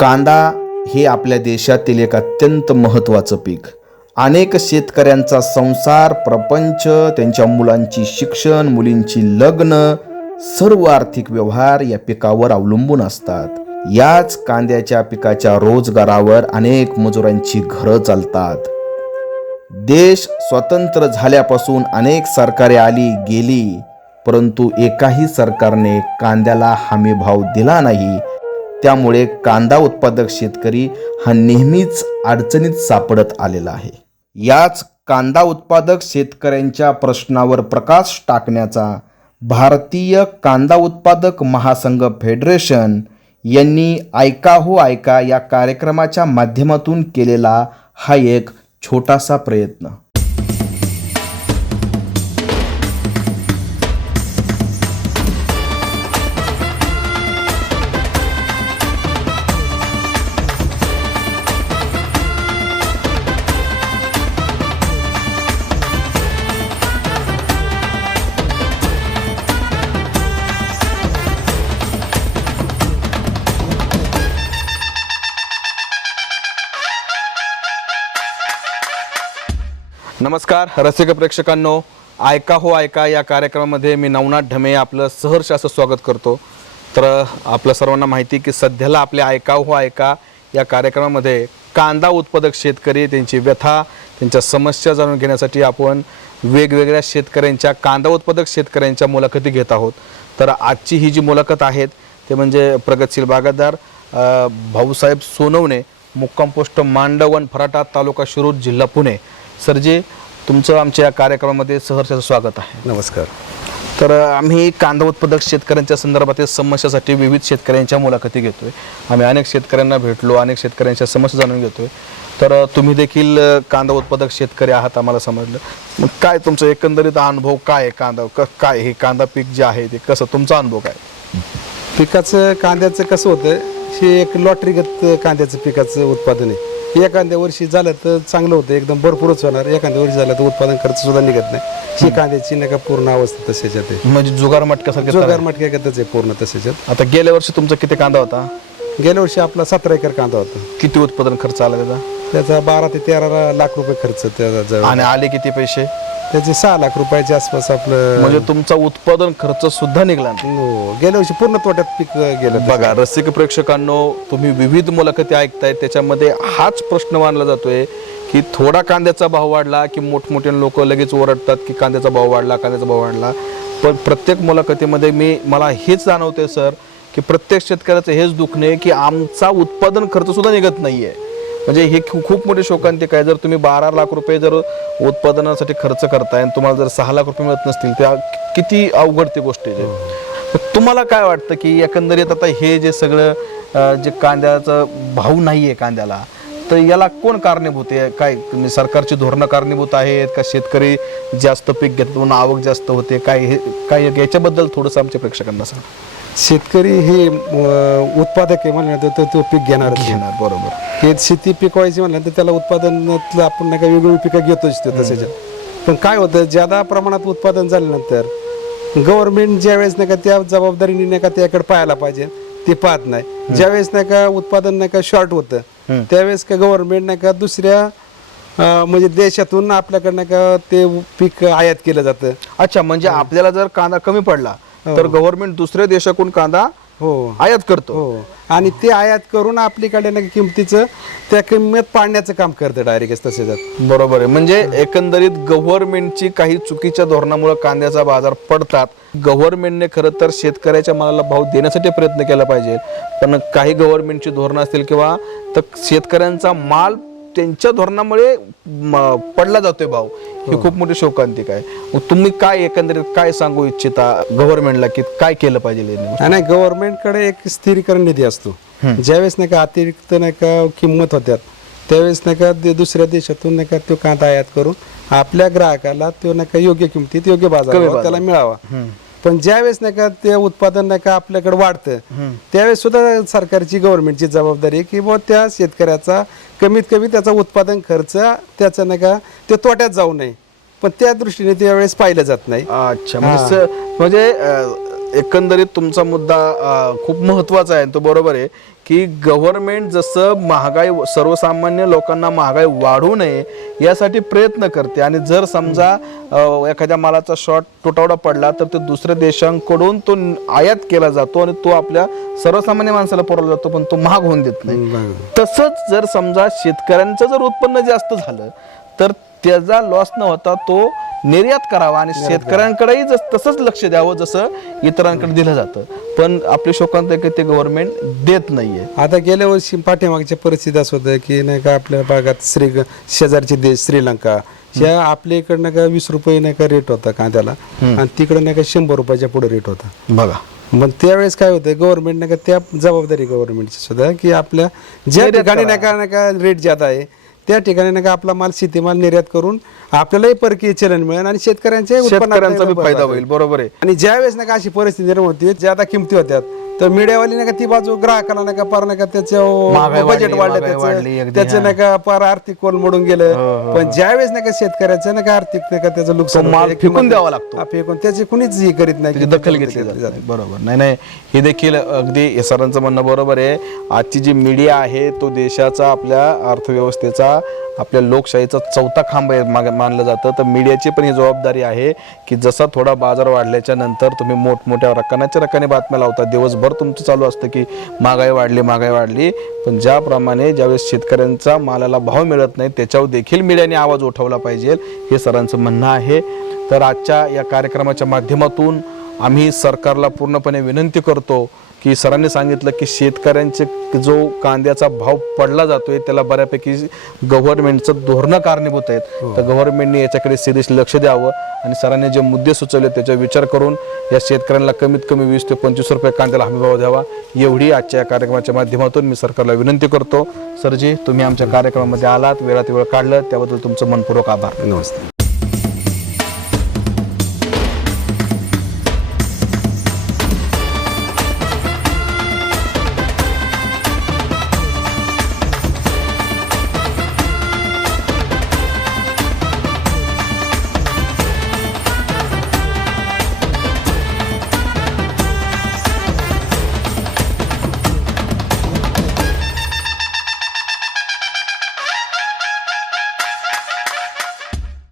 कांदा हे आपल्या देशातील एक अत्यंत महत्त्वाचं पीक. अनेक शेतकऱ्यांचा संसार, प्रपंच, त्यांच्या मुलांची शिक्षण, मुलींची लग्न, सर्व आर्थिक व्यवहार या पिकावर अवलंबून असतात. याच कांद्याच्या पिकाच्या रोजगारावर अनेक मजुरांची घरं चालतात. देश स्वतंत्र झाल्यापासून अनेक सरकारे आली गेली, परंतु एकाही सरकारने कांद्याला हमी भाव दिला नाही. त्यामुळे कांदा उत्पादक शेतकरी हा नेहमीच अडचणीत सापडत आलेला आहे. याच कांदा उत्पादक शेतकऱ्यांच्या प्रश्नावर प्रकाश टाकण्याचा भारतीय कांदा उत्पादक महासंघ फेडरेशन यांनी ऐका हो ऐका या कार्यक्रमाच्या माध्यमातून केलेला हा एक छोटासा प्रयत्न. नमस्कार रसिक प्रेक्षकांनो, ऐका हो ऐका या कार्यक्रमामध्ये मी नवनाथ ढमे आपलं सहर्ष असं स्वागत करतो. तर आपल्या सर्वांना माहिती की सध्याला आपल्या ऐका हो ऐका या कार्यक्रमामध्ये कांदा उत्पादक शेतकरी, त्यांची व्यथा, त्यांच्या समस्या जाणून घेण्यासाठी आपण वेगवेगळ्या शेतकऱ्यांच्या, कांदा उत्पादक शेतकऱ्यांच्या मुलाखती घेत आहोत. तर आजची ही जी मुलाखत आहेत ते म्हणजे प्रगतशील बागायतदार भाऊसाहेब सोनवणे, मुक्काम पोस्ट मांडवण, फराटा, तालुका शिरूर, जिल्हा पुणे. सरजी, तुमचं आमच्या या कार्यक्रमामध्ये सहर्ष स्वागत आहे. नमस्कार. तर आम्ही कांदा उत्पादक शेतकऱ्यांच्या संदर्भातील समस्यासाठी विविध शेतकऱ्यांच्या मुलाखती घेतोय. आम्ही अनेक शेतकऱ्यांना भेटलो, अनेक शेतकऱ्यांच्या समस्या जाणून घेतोय. तर तुम्ही देखील कांदा उत्पादक शेतकरी आहात आम्हाला समजलं. मग काय तुमचा एकंदरीत अनुभव काय आहे? काय हे कांदा पीक जे आहे ते कसं, तुमचा अनुभव काय? पिकाचं, कांद्याचं कसं होतं, हे एक लॉटरीगत कांद्याचं पिकाचं उत्पादन आहे. एखाद्या वर्षी झालं तर चांगलं होतं, एकदम भरपूरच होणार. एखाद्या वर्षी झालं तर उत्पादन खर्च सुद्धा निघत नाही. ही कांद्याची नाही का पूर्ण अवस्था तशाच आहे, म्हणजे जुगार मटक्यासारखं. जुगार मटक्यागतच आहे पूर्ण तशाच. आता गेल्या वर्षी तुमचा किती कांदा होता? गेल्या वर्षी आपला 17 एकर कांदा होता. किती उत्पादन खर्च आला त्याचा 12 ते 13 लाख रुपये खर्च त्याचा. आणि आले किती पैसे? त्याचे 6 लाख रुपयाच्या आसपास आपलं. म्हणजे तुमचा उत्पादन खर्च सुद्धा निघाला. गेल्या वर्षी पूर्ण तोट्यात पीक गेलं. बघा रसिक प्रेक्षकांनो, तुम्ही विविध मुलाखती ऐकताय, त्याच्यामध्ये हाच प्रश्न मानला जातोय की थोडा कांद्याचा भाव वाढला की मोठमोठे लोक लगेच ओरडतात की कांद्याचा भाव वाढला, कांद्याचा भाव वाढला. पण प्रत्येक मुलाखतीमध्ये मला हेच जाणवते सर की प्रत्येक शेतकऱ्याचं हेच दुखणे की आमचा उत्पादन खर्च सुद्धा निघत नाहीये. म्हणजे हे खूप मोठी शोकांतिक आहे. जर तुम्ही 12 लाख रुपये जर उत्पादनासाठी खर्च करताय आणि तुम्हाला जर 6 लाख रुपये मिळत नसतील तर किती अवघड ती गोष्ट आहे. तुम्हाला काय वाटतं की एकंदरीत आता हे जे सगळं जे कांद्याचा भाव नाहीये कांद्याला, तर याला कोण कारणीभूत आहे? काय सरकारची धोरणं कारणीभूत आहेत का? शेतकरी जास्त पीक घेतात म्हणून आवक जास्त होते? काय याच्याबद्दल थोडंसं आमच्या प्रेक्षकांना सांग. शेतकरी हे उत्पादक आहे म्हणल्यानंतर तर तो पीक घेणार. बरोबर. हे शेती पिकवायची म्हणल्यानंतर त्याला उत्पादनातलं आपण नाही का वेगवेगळी पिकं घेतोच ते तसेच. पण काय होतं, ज्यादा प्रमाणात उत्पादन झाल्यानंतर गव्हर्नमेंट ज्यावेळेस नाही का त्या जबाबदारीने नाही का त्याकडे पाहायला पाहिजे ते पाहत नाही. ज्यावेळेस नाही का उत्पादन नाही का शॉर्ट होतं त्यावेळेस का गव्हर्नमेंट नाही का दुसऱ्या म्हणजे देशातून आपल्याकडे नाही का ते पीक आयात केलं जातं. अच्छा, म्हणजे आपल्याला जर कांदा कमी पडला तर गव्हर्नमेंट दुसऱ्या देशाकडून कांदा आयात करतो. आणि ते आयात करून आपल्याकडे ना किमतीचं त्या किंमत पाडण्याचं काम करतं डायरेक्ट तसे. बरोबर आहे. म्हणजे एकंदरीत गव्हर्नमेंटची काही चुकीच्या धोरणामुळे कांद्याचा बाजार पडतात. गव्हर्नमेंटने खरं तर शेतकऱ्याच्या मालाला भाव देण्यासाठी प्रयत्न केला पाहिजे, पण काही गव्हर्नमेंटची धोरणं असतील किंवा तर शेतकऱ्यांचा माल त्यांच्या धोरणामुळे पडला जातोय भाव. ही खूप मोठी शोकांतिक आहे. मग तुम्ही काय एकंदरीत काय सांगू इच्छिता गव्हर्नमेंटला की काय केलं पाहिजे? नाही, गव्हर्नमेंटकडे एक स्थिरीकरण निधी असतो. ज्यावेळेस नाही का अतिरिक्त नाही का किंमत होत्यात त्यावेळेस नाही का दुसऱ्या देशातून नाही का तो कांदा आयात करून आपल्या ग्राहकाला तो नाही का योग्य किमतीत, योग्य बाजार त्याला मिळावा. पण ज्यावेळेस नाही का ते उत्पादन नाही का आपल्याकडे वाढतं त्यावेळेस सुद्धा सरकारची, गव्हर्नमेंटची जबाबदारी आहे की बुवा त्या शेतकऱ्याचा कमीत कमी त्याचा उत्पादन खर्च त्याचा नाही का ते तोट्यात जाऊ नये. पण त्या दृष्टीने त्यावेळेस पाहिलं जात नाही. अच्छा, म्हणजे एकंदरीत तुमचा मुद्दा खूप महत्त्वाचा आहे, तो बरोबर आहे की गव्हर्नमेंट जसं महागाई, सर्वसामान्य लोकांना महागाई वाढू नये यासाठी प्रयत्न करते, आणि जर समजा एखाद्या मालाचा शॉर्ट तुटवडा पडला तर तो दुसऱ्या देशांकडून तो आयात केला जातो आणि तो आपल्या सर्वसामान्य माणसाला पुरवला जातो, पण तो महाग होऊन देत नाही. तसंच जर समजा शेतकऱ्यांचं जर उत्पन्न जास्त झालं तर त्याचा लॉस न होता तो निर्यात करावा आणि शेतकऱ्यांकडेही तसंच लक्ष द्यावं जसं इतरांकडे दिलं जातं, पण आपल्या शोकांत ते गव्हर्नमेंट देत नाहीये. आता गेल्या वर्षी पाठीमागच्या परिस्थिती असं होतं की नाही का आपल्या भागात शेजारचे देश श्रीलंका ह्या आपल्या इकडं नाही का 20 रुपये नाही का रेट होता कांद्याला, आणि तिकडे नाही का 100 रुपयाच्या पुढे रेट होता बघा. मग त्यावेळेस काय होतं, गव्हर्नमेंट नाही का त्या जबाबदारी गव्हर्नमेंटची सुद्धा की आपल्या ज्या ठिकाणी नाही का रेट ज्यादा आहे त्या ठिकाणी नाही का आपला माल शेतीमाल निर्यात करून आपल्यालाही परकीय चलन मिळेल आणि शेतकऱ्यांचा बी फायदा होईल. बरोबर आहे. आणि ज्यावेळेस नाही का अशी परिस्थिती निर्माण होती, ज्यादा किमती होत्या, तर मीडियावाली नाही का ती बाजू ग्राहकाला नाही का पार नाही का त्याचं बजेट वाढलं, त्याचं नाही का पार आर्थिक कोल मोडून गेलं. पण ज्यावेळेस नाही का शेतकऱ्याचं नाही का आर्थिक नाही का त्याचं नुकसान माल फेकून द्यावा लागतो, फेकून त्याची कुणीच हे करीत नाही, दखल घेतली जाते. बरोबर. नाही, हे देखील अगदी सरांचं म्हणणं बरोबर आहे. आजची जी मीडिया आहे तो देशाचा, आपल्या अर्थव्यवस्थेचा, आपल्या लोकशाहीचा चौथा खांब मानलं जातं. तर मीडियाची पण ही जबाबदारी आहे की जसा थोडा बाजार वाढल्याच्या नंतर तुम्ही मोठमोठ्या रकाने बातम्या लावता, दिवसभर तुमचं चालू असतं की महागाई वाढली, पण ज्याप्रमाणे ज्यावेळेस शेतकऱ्यांचा मालाला भाव मिळत नाही त्याच्यावर देखील मीडियाने आवाज उठवला पाहिजे, हे सरांचं म्हणणं आहे. तर आजच्या या कार्यक्रमाच्या माध्यमातून आम्ही सरकारला पूर्णपणे विनंती करतो की सरांनी सांगितलं की शेतकऱ्यांचे जो कांद्याचा भाव पडला जातोय त्याला बऱ्यापैकी गव्हर्नमेंटचं धोरणं कारणीभूत आहेत. तर गव्हर्नमेंटने याच्याकडे सिरियसली लक्ष द्यावं आणि सरांनी जे मुद्दे सुचवले त्याचा विचार करून या शेतकऱ्यांना कमीत कमी 20 ते 25 रुपये कांद्याला हमीभाव द्यावा, एवढी आजच्या या कार्यक्रमाच्या माध्यमातून मी सरकारला विनंती करतो. सरजी, तुम्ही आमच्या कार्यक्रमामध्ये आलात, वेळात वेळ काढलं त्याबद्दल तुमचं मनपूर्वक आभार. नमस्ते.